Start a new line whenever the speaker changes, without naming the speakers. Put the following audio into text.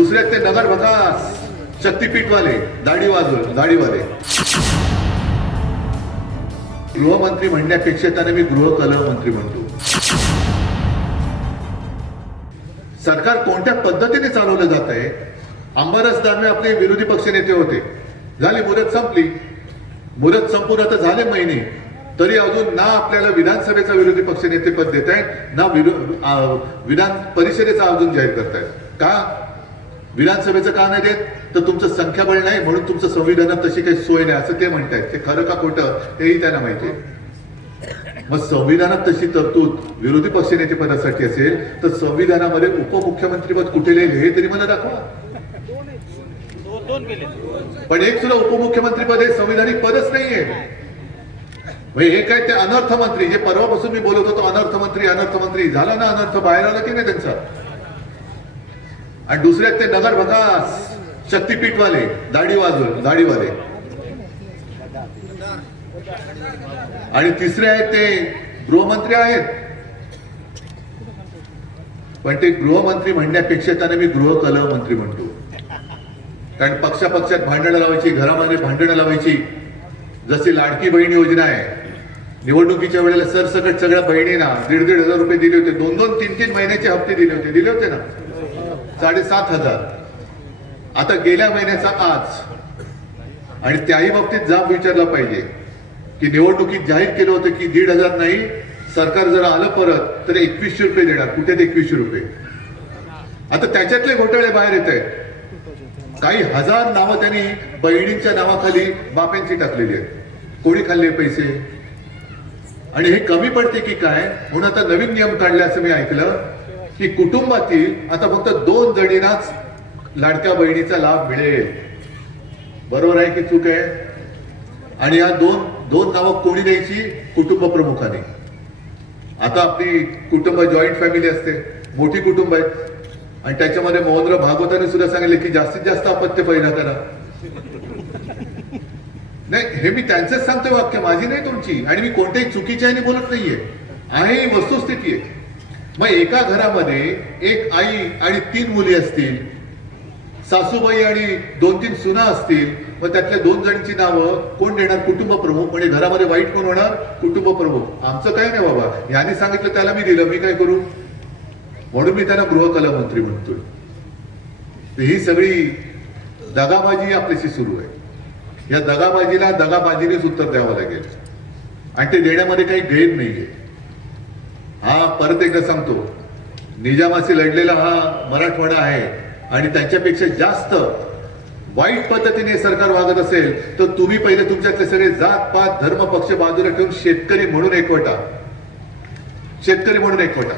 दुसरे ते नगर भकास शक्तीपीठवाले दाढी वाजव दाढीवाले. गृहमंत्री म्हणण्यापेक्षा त्याने मी गृह मंत्री म्हणतो. सरकार कोणत्या पद्धतीने चालवलं जात आहे अंबरस दानवे आपले विरोधी पक्ष नेते होते. झाली मुदत संपली. मुदत संपून आता झाले महिने. तरी अजून ना आपल्याला विधानसभेचा विरोधी पक्षनेते पद देत आहेत ना विरो विधान परिषदेचा अजून जाहीर करतायत. का? विधानसभेचं का नाही देत? तर तुमचं संख्याबळ नाही म्हणून तुमचं संविधानात तशी काही सोय नाही असं ते म्हणतायत. ते खरं का खोटं? हेही त्यांना माहिती आहे. मग संविधानात तशी तरतूद विरोधी पक्षनेते पदासाठी असेल तर संविधानामध्ये उपमुख्यमंत्रीपद कुठे लिहिले हे तरी मला दाखवा. पण एक सुद्धा उपमुख्यमंत्रीपद हे संविधानिक पदच नाहीये. हे काय ते अनर्थमंत्री हे जे परवापासून मी बोलत होतो अनर्थमंत्री अनर्थमंत्री झाला ना अनर्थ? बाहेर आला की नाही त्यांचा? आणि दुसरे आहेत ते नगर बघा शक्तीपीठवाले दाढी वाजव दाढीवाले. आणि तिसरे आहेत ते गृहमंत्री आहेत. पण ते गृहमंत्री म्हणण्यापेक्षा त्याने मी गृह मंत्री म्हणतो. कारण पक्षापक्षात भांडणं लावायची घरामध्ये भांडणं लावायची जशी लाडकी बहीण योजना आहे. निवडणुकीच्या वेळेला सरसकट सगळ्या बहिणींना दीड दीड हजार रुपये दिले होते. दोन दोन तीन तीन महिन्याचे हप्ते दिले होते. दिले होते ना? साडेसात हजार. आता गेल्या महिन्याचा आज. आणि त्याही बाबतीत जाब विचारला पाहिजे. की निवडणुकीत जाहीर केलं होतं की दीड हजार नाही सरकार जर आलं परत तर एकवीसशे रुपये देणार. कुठे एकवीसशे रुपये? आता त्याच्यातले घोटाळे बाहेर येत आहेत. काही हजार नावं त्यांनी बहिणींच्या नावाखाली बाप्यांची टाकलेली आहेत. कोणी खाल्ले पैसे? आणि हे कमी पडते की काय? म्हणून आता नवीन नियम काढले असं मी ऐकलं. की कुटुंबातील आता फक्त दोन जणींनाच लाडक्या बहिणीचा लाभ मिळेल. बरोबर आहे की चूक आहे? आणि या दोन दोन नावं कोणी द्यायची? कुटुंब प्रमुखाने. आता आपली कुटुंब जॉईंट फॅमिली असते. मोठी कुटुंब आहेत आणि त्याच्यामध्ये मोहनराव भागवताने सुद्धा सांगितले की जास्तीत जास्त अपत्य पहिला करा. नाही हे मी त्यांचंच सांगतोय वाक्य. माझी नाही तुमची. आणि मी कोणत्याही चुकीची आणि बोलत नाहीये. आहे ही वस्तुस्थिती आहे. मग एका घरामध्ये एक आई आणि तीन मुली असतील सासूबाई आणि दोन तीन सुना असतील मग त्यातल्या दोन जणींची नावं कोण देणार? कुटुंब प्रमुख. म्हणजे घरामध्ये वाईट कोण होणार? कुटुंब प्रमुख. आमचं काय नाही बाबा. यांनी सांगितलं त्याला मी दिलं. मी काय करू? म्हणून मी त्यांना गृहकला मंत्री म्हणतोय ही सगळी दगाबाजी आपल्याशी सुरू आहे. या दगाबाजीला दगाबाजीनेच उत्तर द्यावं लागेल. आणि ते देण्यामध्ये काही भेद नाहीये. हा परत एकदा सांगतो. निजामाशी लढलेला हा मराठवाडा आहे आणि त्यांच्यापेक्षा जास्त वाईट पद्धतीने सरकार वागत असेल तर तुम्ही पहिले तुमच्यातले सगळे जात पात धर्म पक्ष बाजूला ठेवून शेतकरी म्हणून एकवटा. शेतकरी म्हणून एकवटा.